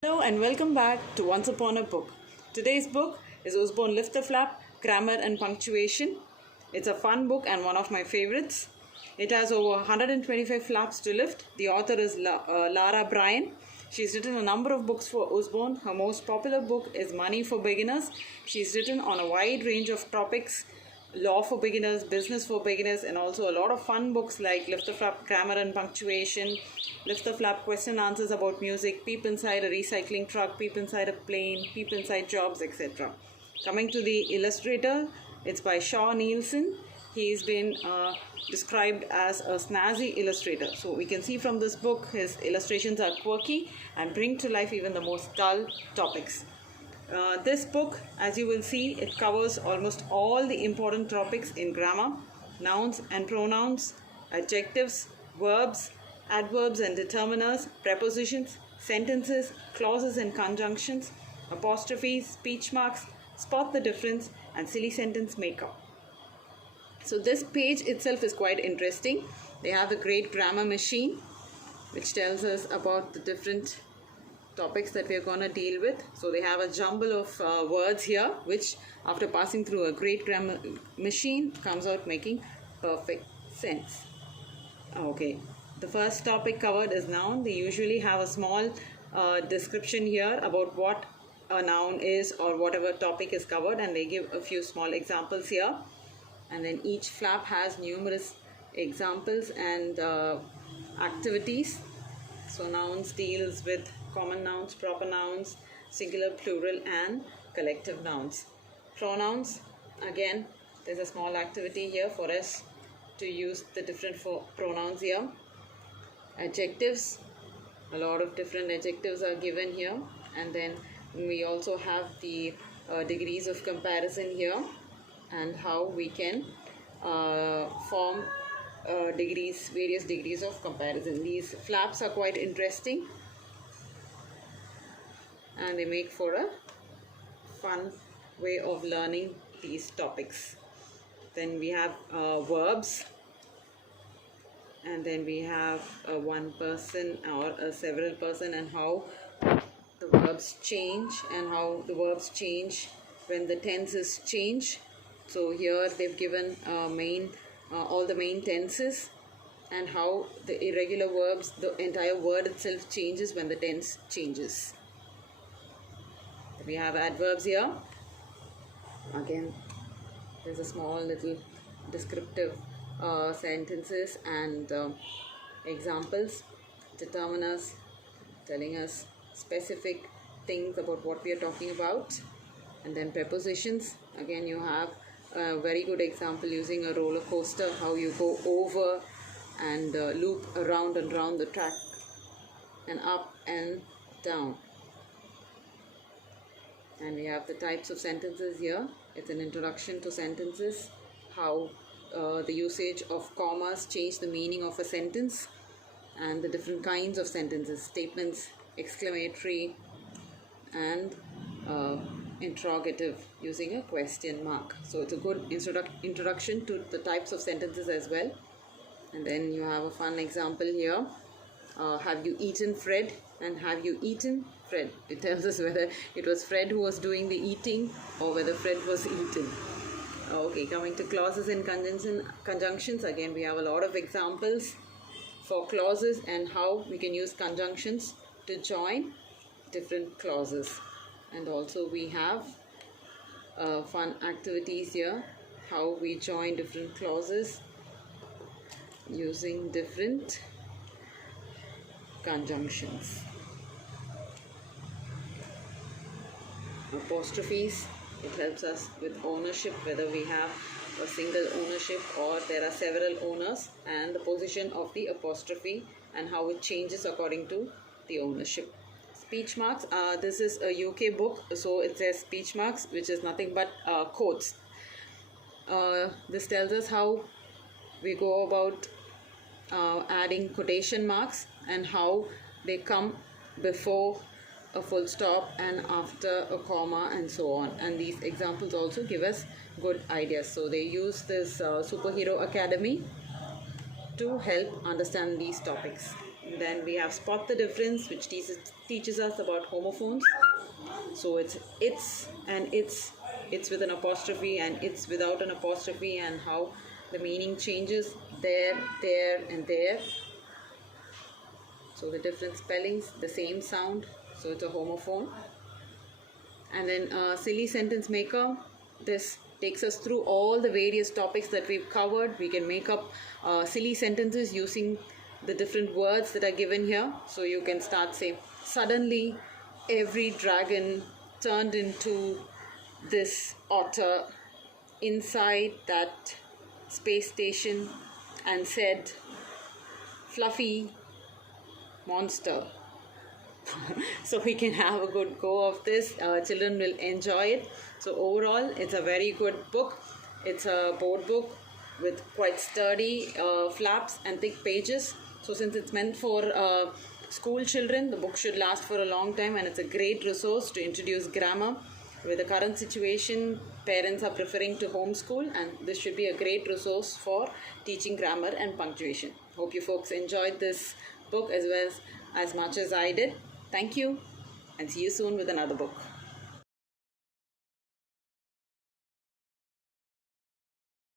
Hello and welcome back to Once Upon a Book. Today's book is Usborne Lift the Flap, Grammar and Punctuation. It's a fun book and one of my favorites. It has over 125 flaps to lift. The author is Lara Bryan. She's written a number of books for Usborne. Her most popular book is Money for Beginners. She's written on a wide range of topics: law for beginners, business for beginners, and also a lot of fun books like Lift the Flap, Grammar and Punctuation, Lift the Flap, Question and Answers about music, Peep Inside a Recycling Truck, Peep Inside a Plane, Peep Inside Jobs, etc. Coming to the illustrator, it's by Shaw Nielsen. He's been described as a snazzy illustrator. So we can see from this book his illustrations are quirky and bring to life even the most dull topics. This book, as you will see, it covers almost all the important topics in grammar: nouns and pronouns, adjectives, verbs, adverbs and determiners, prepositions, sentences, clauses and conjunctions, apostrophes, speech marks, spot the difference, and silly sentence maker. So this page itself is quite interesting. They have a great grammar machine which tells us about the different topics that we are going to deal with. So they have a jumble of words here which, after passing through a great grammar machine, comes out making perfect sense. Okay, the first topic covered is noun. They usually have a small description here about what a noun is or whatever topic is covered, and they give a few small examples here. And then each flap has numerous examples and activities. So nouns deals with common nouns, proper nouns, singular, plural, and collective nouns. Pronouns, again, there's a small activity here for us to use the different pronouns here. Adjectives, a lot of different adjectives are given here. And then we also have the degrees of comparison here, and how we can form various degrees of comparison. These flaps are quite interesting and they make for a fun way of learning these topics. Then we have verbs, and then we have a one person or a several person, and how the verbs change and how the verbs change when the tenses change. So here they've given all the main tenses and how the irregular verbs, the entire word itself changes when the tense changes. We have adverbs here. Again, there's a small little descriptive sentences and examples. Determiners, telling us specific things about what we are talking about. And then prepositions. Again, you have a very good example using a roller coaster, how you go over and loop around and round the track and up and down. And we have the types of sentences here. It's an introduction to sentences, how the usage of commas change the meaning of a sentence, and the different kinds of sentences: statements, exclamatory, and interrogative using a question mark. So it's a good introduction to the types of sentences as well. And then you have a fun example here. Have you eaten, Fred? And have you eaten, Fred? It tells us whether it was Fred who was doing the eating or whether Fred was eaten. Okay, coming to clauses and conjunctions. Again, we have a lot of examples for clauses and how we can use conjunctions to join different clauses. And also we have fun activities here, how we join different clauses using different conjunctions. Apostrophes, it helps us with ownership, whether we have a single ownership or there are several owners, and the position of the apostrophe and how it changes according to the ownership. Speech marks, this is a UK book, so it says speech marks, which is nothing but quotes. This tells us how we go about adding quotation marks and how they come before a full stop and after a comma and so on. And these examples also give us good ideas. So they use this Superhero Academy to help understand these topics. Then we have spot the difference, which teaches us about homophones. So it's and it's with an apostrophe and it's without an apostrophe, and how the meaning changes there, and there. So the different spellings, the same sound, so it's a homophone. And then silly sentence maker. This takes us through all the various topics that we've covered. We can make up silly sentences using the different words that are given here. So you can start saying, suddenly every dragon turned into this otter inside that space station and said, fluffy monster. So we can have a good go of this. Children will enjoy it. So overall, it's a very good book. It's a board book with quite sturdy flaps and thick pages. So since it's meant for school children, the book should last for a long time, and it's a great resource to introduce grammar. With the current situation, parents are preferring to homeschool, and this should be a great resource for teaching grammar and punctuation. Hope you folks enjoyed this book as much as I did. Thank you, and see you soon with another book.